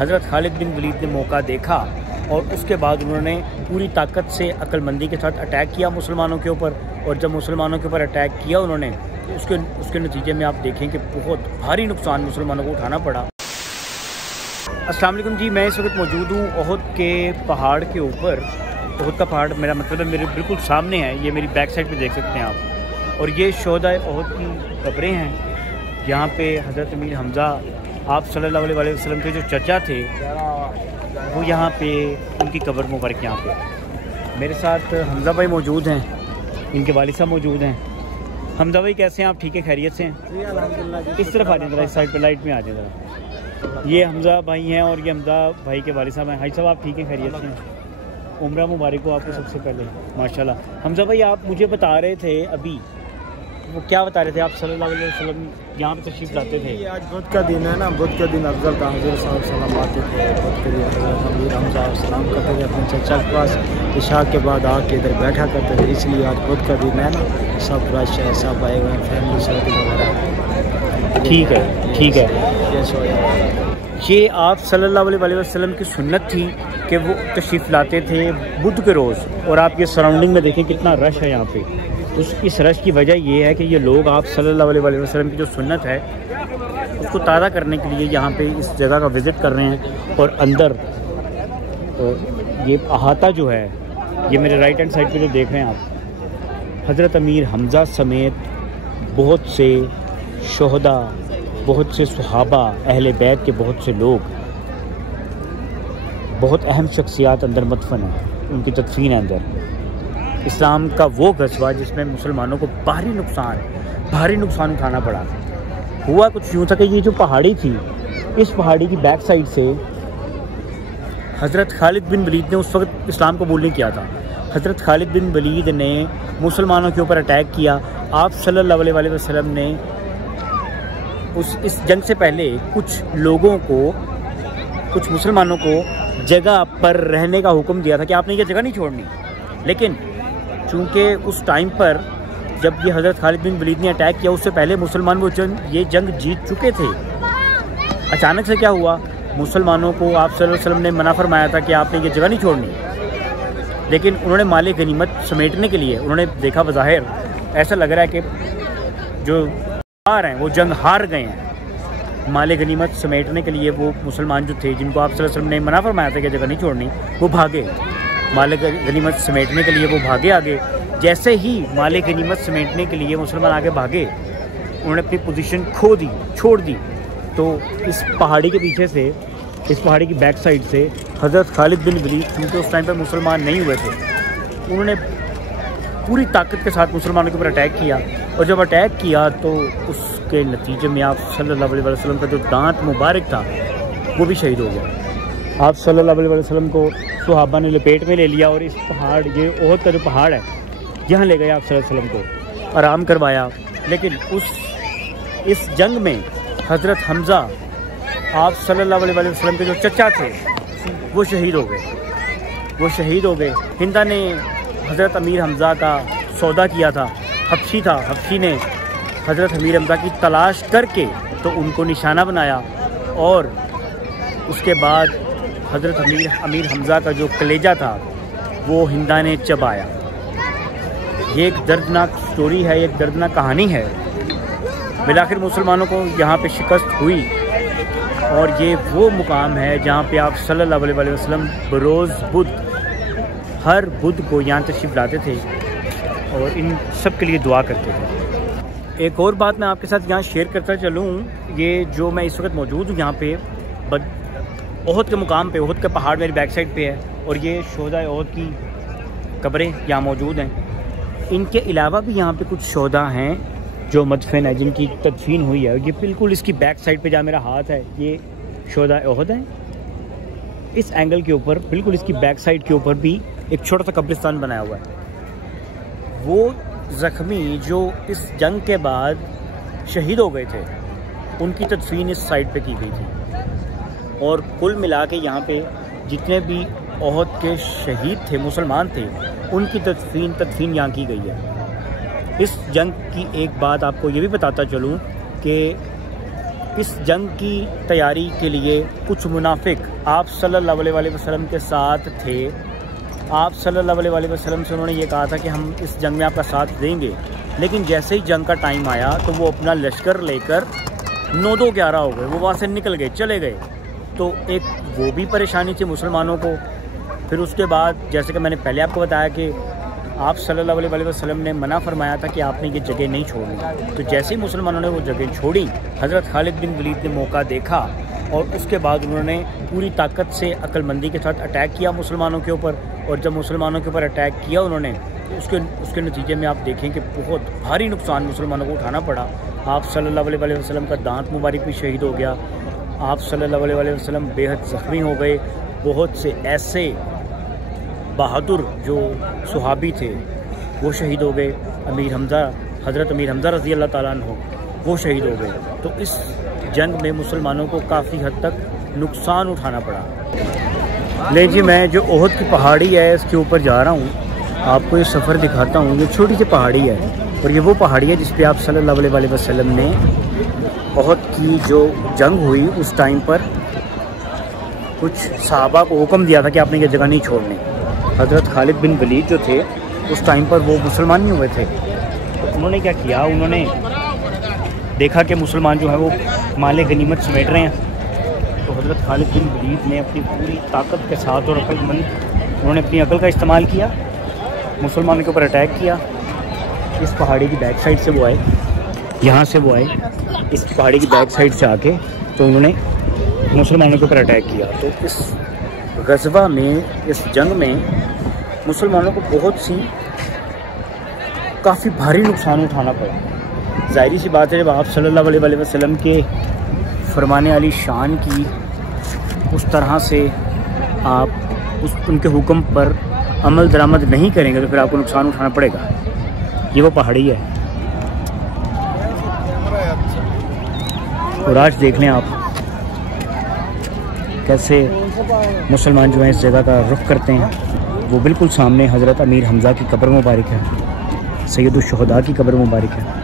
हज़रत खालिद बिन वलीद ने मौका देखा और उसके बाद उन्होंने पूरी ताकत से अक्लमंदी के साथ अटैक किया मुसलमानों के ऊपर। और जब मुसलमानों के ऊपर अटैक किया उन्होंने, तो उसके नतीजे में आप देखें कि बहुत भारी नुकसान मुसलमानों को उठाना पड़ा। अस्सलाम वालेकुम जी, मैं इस वक्त मौजूद हूँ ओहद के पहाड़ के ऊपर। ओहद का पहाड़ मेरा मतलब है मेरे बिल्कुल सामने है, ये मेरी बैक साइड पे देख सकते हैं आप। और ये शोहदाए ओहद की कब्रें हैं। यहाँ पे हज़रत अमीर हमज़ा आप सल्लल्लाहु अलैहि वसल्लम के जो चचा थे वो यहाँ पे उनकी कब्र मुबारक यहाँ पे। मेरे साथ हमज़ा भाई मौजूद हैं, इनके वालिद साहब मौजूद हैं। हमज़ा भाई कैसे हैं आप? ठीक है, खैरियत से हैं? जी अल्हम्दुलिल्लाह। इस तरफ आ जाए ज़रा, इस साइड पे लाइट में आ जाए ज़रा। ये हमज़ा भाई हैं और ये हमज़ा भाई के वालिद साहब हैं। भाई साहब आप ठीक हैं, खैरियत से हैं? उम्र मुबारक हो आपको सबसे पहले, माशाल्लाह। हमज़ा भाई आप मुझे बता रहे थे अभी, वो क्या बता रहे थे आप? सल्लल्लाहु अलैहि वसल्लम यहाँ पे तशरीफ़ लाते थे। आज बुध का दिन है ना, बुध के दिन अफजल का हज़ूर साहब सलाम आते थे। बुध के दिन हज़रत अमीर हमज़ा सलाम करते थे अपने चचा के पास, इशा के बाद आके इधर बैठा करते थे। इसलिए आज बुध का दिन है ना, सब रश है, सब आए हुए हैं, फैमिली साथ वगैरह। ठीक है, ठीक है। ये आप सल्लल्लाहु अलैहि वसल्लम की सुन्नत थी कि वो तशरीफ़ लाते थे बुध के रोज़। और आप ये सराउंडिंग में देखें कितना रश है यहाँ पे। इस रश की वजह ये है कि ये लोग आप सल्लल्लाहु अलैहि वसल्लम की जो सुन्नत है उसको ताज़ा करने के लिए यहाँ पे इस जगह का विज़िट कर रहे हैं। और अंदर ये अहाता जो है, ये मेरे राइट हैंड साइड पे जो देख रहे हैं आप, हज़रत अमीर हमज़ा समेत बहुत से शोहदा, बहुत से सुहाबा, अहले बैत के बहुत से लोग, बहुत अहम शख्सियात अंदर मदफन हैं, उनकी तदफीन है अंदर। इस्लाम का वो गज़वा जिसमें मुसलमानों को भारी नुकसान उठाना पड़ा। हुआ कुछ यूँ था कि ये जो पहाड़ी थी, इस पहाड़ी की बैक साइड से हज़रत खालिद बिन वलीद ने उस वक्त इस्लाम कबूल नहीं किया था। हज़रत खालिद बिन वलीद ने मुसलमानों के ऊपर अटैक किया। आप सल्लल्लाहु अलैहि वसल्लम ने इस जंग से पहले कुछ मुसलमानों को जगह पर रहने का हुक्म दिया था कि आपने ये जगह नहीं छोड़नी। लेकिन चूँकि उस टाइम पर जब ये हज़रत खालिद बिन वलीद ने अटैक किया, उससे पहले मुसलमान ये जंग जीत चुके थे। अचानक से क्या हुआ, मुसलमानों को आप सल्लल्लाहु अलैहि वसल्लम ने मना फरमाया था कि आपने ये जगह नहीं छोड़नी। लेकिन उन्होंने माले गनीमत समेटने के लिए, उन्होंने देखा बज़ाहिर ऐसा लग रहा है कि जो हार हैं वो जंग हार गए हैं। माले गनीमत समेटने के लिए वो मुसलमान जो थे, जिनको आप सल्लल्लाहु अलैहि वसल्लम ने मना फरमाया था कि जगह नहीं छोड़नी, वो भागे। माले गनीमत समेटने के लिए वो भागे आगे। जैसे ही माले गनीमत समेटने के लिए मुसलमान आगे भागे, उन्होंने अपनी पोजीशन छोड़ दी। तो इस पहाड़ी के पीछे से, इस पहाड़ी की बैक साइड से हज़रत खालिद बिन वलीद, क्योंकि उस टाइम पर मुसलमान नहीं हुए थे, उन्होंने पूरी ताकत के साथ मुसलमानों के ऊपर अटैक किया। और जब अटैक किया तो उसके नतीजे में आप सल्लल्लाहु अलैहि वसल्लम का जो दांत मुबारक था वो भी शहीद हो गया। आप सल्लल्लाहु अलैहि वसल्लम को सुहाबा ने लपेट में ले लिया और इस पहाड़, ये ओहद का जो पहाड़ है, यहाँ ले गए आप सल्लल्लाहु अलैहि वसल्लम को, आराम करवाया। लेकिन इस जंग में हज़रत हमज़ा आप सल्लल्लाहु अलैहि वसल्लम के जो चचा थे वो शहीद हो गए। हिंदा ने हज़रत अमीर हमज़ा का सौदा किया था, हबशी ने हज़रत अमीर हमज़ा की तलाश करके तो उनको निशाना बनाया। और उसके बाद हज़रत अमीर हमज़ा का जो कलेजा था वो हिंदा ने चबाया। ये एक दर्दनाक स्टोरी है, एक दर्दनाक कहानी है। बिलाखिर मुसलमानों को यहाँ पे शिकस्त हुई और ये वो मुकाम है जहाँ पे आप सल्लल्लाहु अलैहि वसल्लम बरोज़ बुध, हर बुध को यहाँ तशरीफ़ लाते थे और इन सब के लिए दुआ करते थे। एक और बात मैं आपके साथ यहाँ शेयर करता चलूँ, ये जो मैं इस वक्त मौजूद हूँ यहाँ पे ओहद के मुकाम पे, ओहद का पहाड़ मेरी बैक साइड पे है और ये शोहदा ओहद की कब्रें यहाँ मौजूद हैं। इनके अलावा भी यहाँ पे कुछ शोहदा हैं जो मदफन है, जिनकी तदफीन हुई है। ये बिल्कुल इसकी बैक साइड पे जहाँ मेरा हाथ है, ये शोहदा ओहद है। इस एंगल के ऊपर बिल्कुल इसकी बैक साइड के ऊपर भी एक छोटा सा कब्रिस्तान बनाया हुआ है। वो ज़ख्मी जो इस जंग के बाद शहीद हो गए थे, उनकी तदफीन इस साइड पे की गई थी। और कुल मिला के यहाँ पे जितने भी ओहद के शहीद थे, मुसलमान थे, उनकी तदफीन यहाँ की गई है। इस जंग की एक बात आपको ये भी बताता चलूँ कि इस जंग की तैयारी के लिए कुछ मुनाफिक आप सल्लल्लाहु अलैहि वसल्लम के साथ थे। आप सल्लल्लाहु अलैहि वसल्लम से उन्होंने ये कहा था कि हम इस जंग में आपका साथ देंगे, लेकिन जैसे ही जंग का टाइम आया तो वो अपना लश्कर लेकर 9-2-11 हो गए, वो वहाँ से निकल गए, चले गए। तो एक वो भी परेशानी थी मुसलमानों को। फिर उसके बाद जैसे कि मैंने पहले आपको बताया कि आप सल्लल्लाहु अलैहि वसल्लम ने मना फरमाया था कि आपने ये जगह नहीं छोड़नी। तो जैसे ही मुसलमानों ने वो जगह छोड़ी, हज़रत खालिद बिन वलीद ने मौका देखा और उसके बाद उन्होंने पूरी ताकत से अक्लमंदी के साथ अटैक किया मुसलमानों के ऊपर। और जब मुसलमानों के ऊपर अटैक किया उन्होंने, उसके नतीजे में आप देखें कि बहुत भारी नुकसान मुसलमानों को उठाना पड़ा। आप सल्लल्लाहु अलैहि वसल्लम का दांत मुबारक भी शहीद हो गया। आप सल्लल्लाहु अलैहि वसल्लम बेहद ज़ख्मी हो गए। बहुत से ऐसे बहादुर जो सुहाबी थे वो शहीद हो गए। अमीर हमज़ा, हज़रत अमीर हमज़ा रज़ी अल्लाह ताला अन्हु वो शहीद हो गए। तो इस जंग में मुसलमानों को काफ़ी हद तक नुकसान उठाना पड़ा। ले जी, मैं जो ओहद की पहाड़ी है इसके ऊपर जा रहा हूँ, आपको ये सफ़र दिखाता हूँ। ये छोटी सी पहाड़ी है और ये वो पहाड़ी है जिस पे आप सल्लल्लाहु अलैहि वसल्लम ने ओहद की जो जंग हुई उस टाइम पर कुछ सहाबा को हुक्म दिया था कि आपने ये जगह नहीं छोड़नी। हज़रत खालिद बिन वलीद जो थे उस टाइम पर वो मुसलमान नहीं हुए थे। तो उन्होंने क्या किया, उन्होंने देखा कि मुसलमान जो है वो माले गनीमत समेट रहे हैं। तो हज़रत खालिद बिन वलीद ने अपनी पूरी ताकत के साथ और अक्लमंद उन्होंने अपनी अकल का इस्तेमाल किया, मुसलमानों के ऊपर अटैक किया। इस पहाड़ी की बैक साइड से वो आए, यहाँ से वो आए, इस पहाड़ी की बैक साइड से आके तो उन्होंने मुसलमानों के ऊपर अटैक किया। तो इस गज़वा में, इस जंग में मुसलमानों को बहुत सी काफ़ी भारी नुकसान उठाना पड़ा। ज़ाहिरी सी बात है, जब आप सल्लल्लाहु अलैहि वसल्लम के फरमाने वाली शान की उस तरह से आप उनके हुक्म पर अमल दरामद नहीं करेंगे तो फिर आपको नुकसान उठाना पड़ेगा। ये वो पहाड़ी है और आज देख लें आप कैसे मुसलमान जो हैं इस जगह का रुख करते हैं। वो बिल्कुल सामने हज़रत अमीर हमज़ा की कब्र मुबारक है, सैयदुश शुहदा की कब्र मुबारक है।